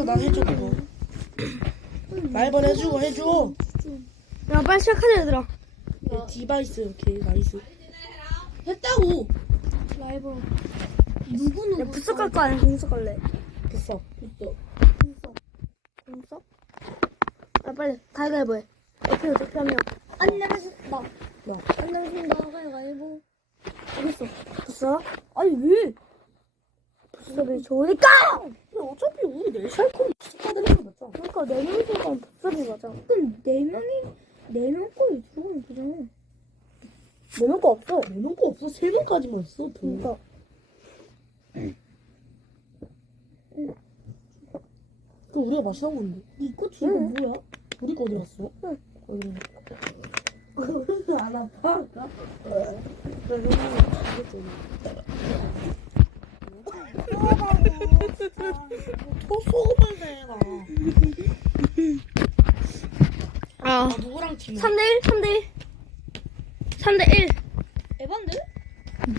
해줘 나 해줘 그거. 말번 해주고 해줘. 야 빨리 시작하자 얘들아. 네, 디바이스 오케이 나이스. 했다고. 라이브 누구 누구? 야 부석 갈거 아니야? 공석 갈래? 됐어 있어. 공석? 공석 야 빨리 가위가위보 해. 대표 대표 한명 아니 내가 나 나. 아니 내가 지금 나 가위가위보. 알겠어. 됐어? 아니 왜? 부석이 좋으니까 근데 어차피 우리 넷살 거면 축하드리는 거 맞죠? 그러니까 네 명이니까 부석이 맞아 그럼 네 명이 네명 들어가면 되잖아 네명거 없어 내놓은 거 없어 세 명까지만 있어 돈. 그러니까 그 우리가 마시던 건데 이거 지금 응. 뭐야? 우리 거 어디 갔어? 응. 어디 안 아파? 토 쏘고만 내가 아 아 누구랑 팀 3대1 3대1 3대1 에반데?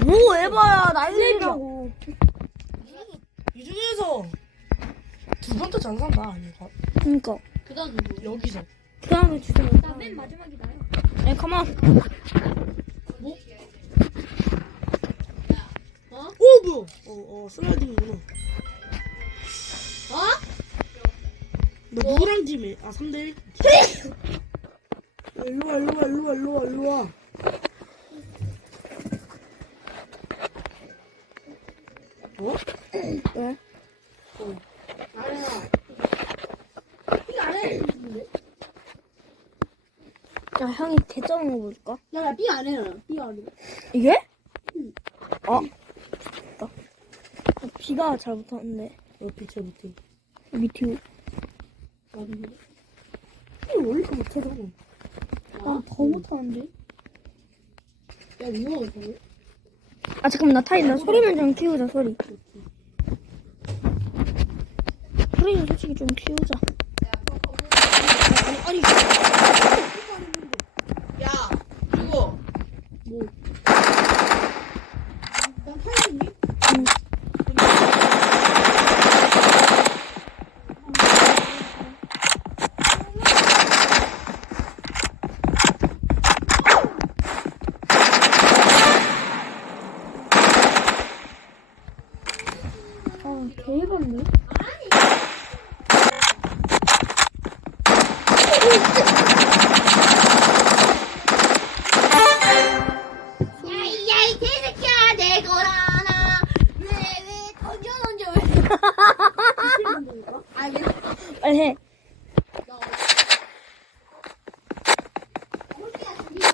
뭐 에바야 나이라고. 이 중에서 두 번째 장사다 아니가 그니까. 그 다음 누구? 여기서. 그 다음에 주세요. 나맨 마지막이 나야. 에 컴온 뭐? 어? 오 뭐야 어 어 슬라이딩이구나 어? 너 누구랑 팀해? 아 3대1? 일로와 일로와 일로와 일로와 일로와 어? 왜? 아니야. 이거 안 해. 야 형이 대점으로 볼까? 야, 야, 삐안 해. 삐안 해. 이게? 아 됐다 아, 비가 잘 못하는데. 옆에 제 밑에. 미티오 이거 원래 이렇게 못하잖아. 난더 못하는데? 야, 이거 어떡해? 아 잠깐만 나 타임 나 소리만 좀 키우자 소리. 소리는 솔직히 좀 키우자. 아니 아니 야, 이거. 뭐? 난 타이밍이? 응. 아 개해봤네 야, 이, 야, 이 개새끼야, 내 거라나. 왜, 왜, 던져, 던져, 왜. 아, 왜? 빨리 해 나 어디- 어디야, 저기요.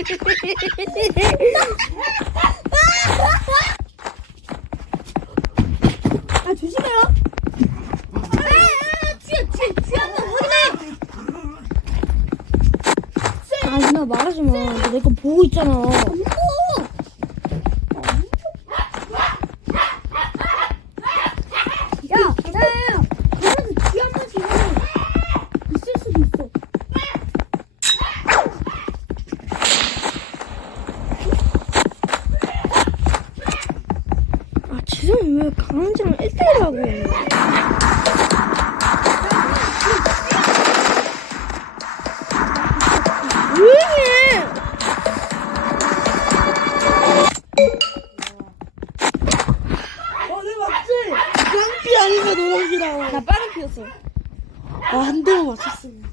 아 조심해요. 아 누나 말하지 마 내 거 보고 있잖아 야, 야, 야, 그래도 뒤한 번씩 있을 수도 있어. 아, 지성이 왜 강은지랑 1대1 하고 있는 거야? 조용히 해! 맞지? 쌍피 아니면 노랑피라고 나 빠른 피였어. 아한 대만 맞췄으면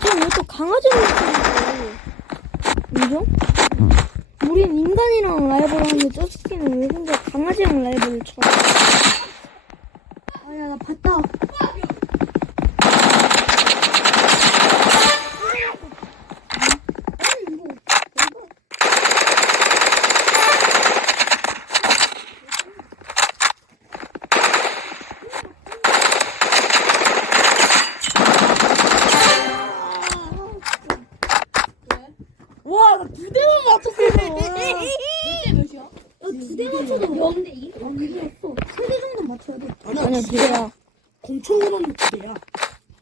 그럼 왜또 강아지를 인정? 우린 인간이랑 라이벌 하는데 저 새끼는 왜 혼자 강아지랑 라이벌을 쳐? 아야 나 봤다 맞춰야 돼. 아니야, 아니야, 두 개야. 공천으로는 두 개야.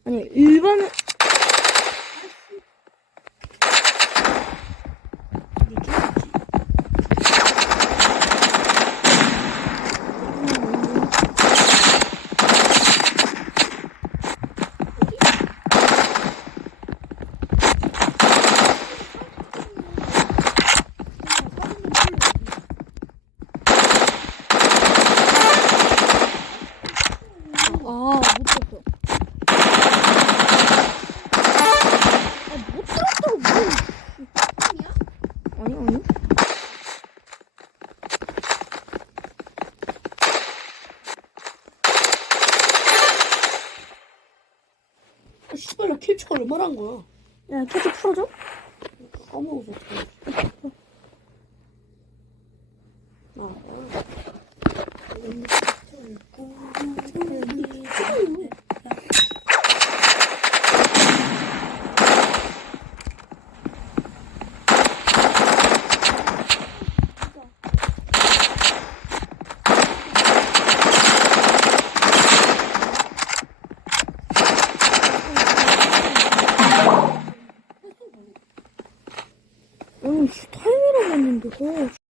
아니, 일반, 씨발, 나 킬치가 얼마나 한 거야? 야, 캐치 풀어줘? 까먹어서 어떡해. 아